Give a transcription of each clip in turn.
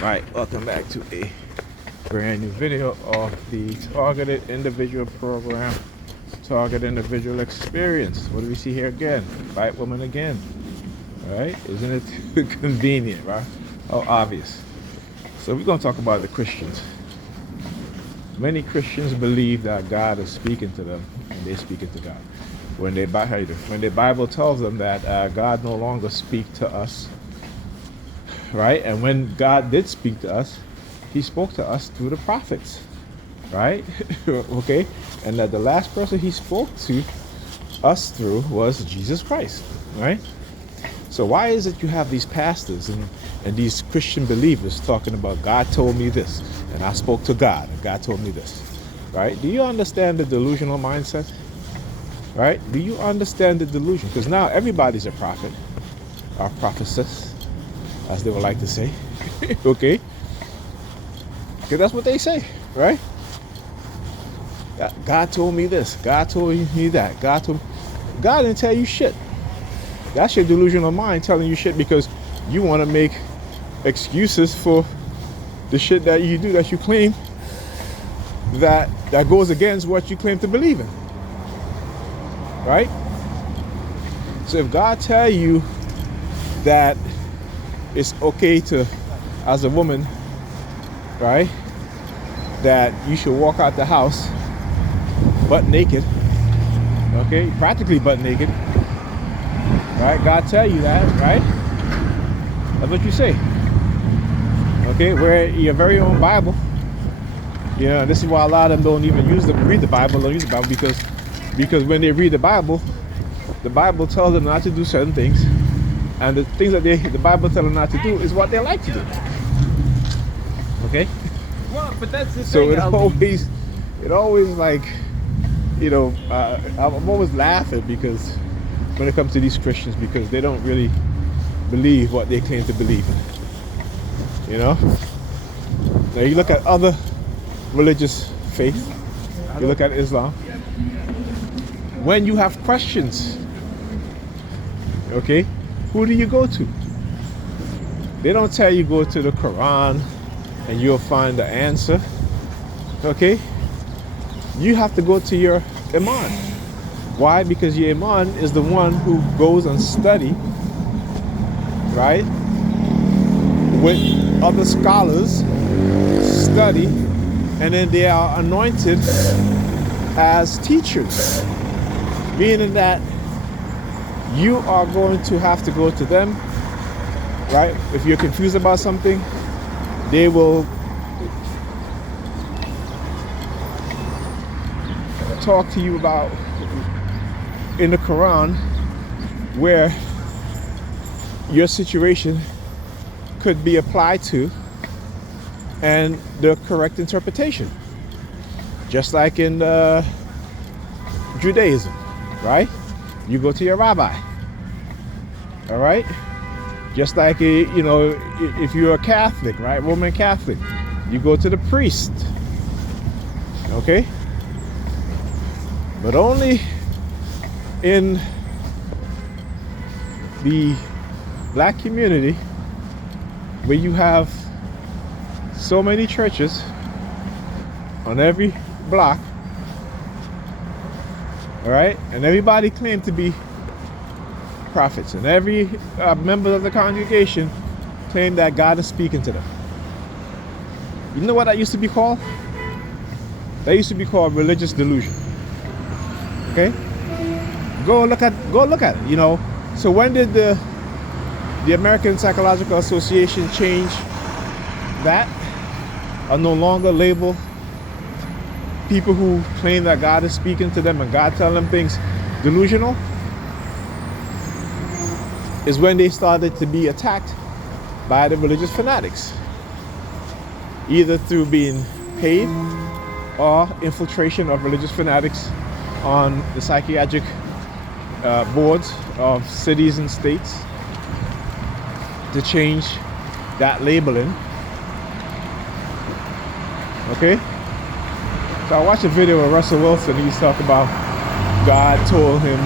Right, welcome back to a brand new video of the targeted individual program, target individual experience. What do we see here again? White woman again, right? Isn't it convenient, right? Oh, obvious. So we're going to talk about the Christians. Many Christians believe that God is speaking to them, and they're speaking to God. When the Bible tells them that God no longer speaks to us, right? And when God did speak to us, he spoke to us through the prophets, right? Okay? And that the last person he spoke to us through was Jesus Christ, right? So why is it you have these pastors and these Christian believers talking about God told me this, and I spoke to God, and God told me this, right? Do you understand the delusional mindset? Right? Do you understand the delusion? Because now everybody's a prophet, or prophetess, as they would like to say. Okay? Because that's what they say, right? God told me this. God told me that. God didn't tell you shit. That's your delusional mind telling you shit because you want to make excuses for the shit that you do, that you claim that goes against what you claim to believe in. Right? So if God tell you that it's okay to, as a woman, right, that you should walk out the house butt naked, okay, practically butt naked, right? God tell you that, right? That's what you say. Okay, where your very own Bible. You know, this is why a lot of them don't even read the Bible because when they read the Bible tells them not to do certain things, and the things that the Bible tells them not to do is what they like to do. Okay? Well, but that's the So thing. it always like, you know, I'm always laughing because when it comes to these Christians, because they don't really believe what they claim to believe in. You know? Now you look at other religious faiths, you look at Islam. When you have questions, okay, who do you go to? They don't tell you go to the Quran and you'll find the answer. Okay? You have to go to your Imam. Why? Because your Imam is the one who goes and study, right? With other scholars, study, and then they are anointed as teachers. Meaning that you are going to have to go to them, right? If you're confused about something, they will talk to you about in the Quran where your situation could be applied to and the correct interpretation. Just like in Judaism, right? You go to your rabbi, all right? Just like, you know, if you're a Catholic, right? Roman Catholic, you go to the priest, okay? But only in the black community where you have so many churches on every block, all right, and everybody claimed to be prophets, and every member of the congregation claimed that God is speaking to them. You know what that used to be called? That used to be called religious delusion. Okay, go look at it. You know, so when did the American Psychological Association change that, or no longer label people who claim that God is speaking to them and God telling them things delusional? Is when they started to be attacked by the religious fanatics, either through being paid or infiltration of religious fanatics on the psychiatric boards of cities and states to change that labeling. Okay? So I watched a video of Russell Wilson. He was talking about God told him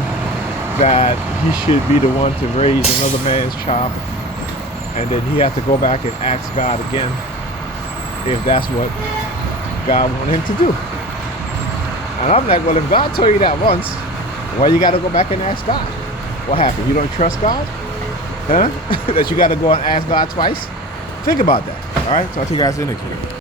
that he should be the one to raise another man's child. And then he had to go back and ask God again if that's what God wanted him to do. And I'm like, well, if God told you that once, why you got to go back and ask God? What happened? You don't trust God? Huh? That you got to go and ask God twice? Think about that. All right? Talk to you guys in the queue.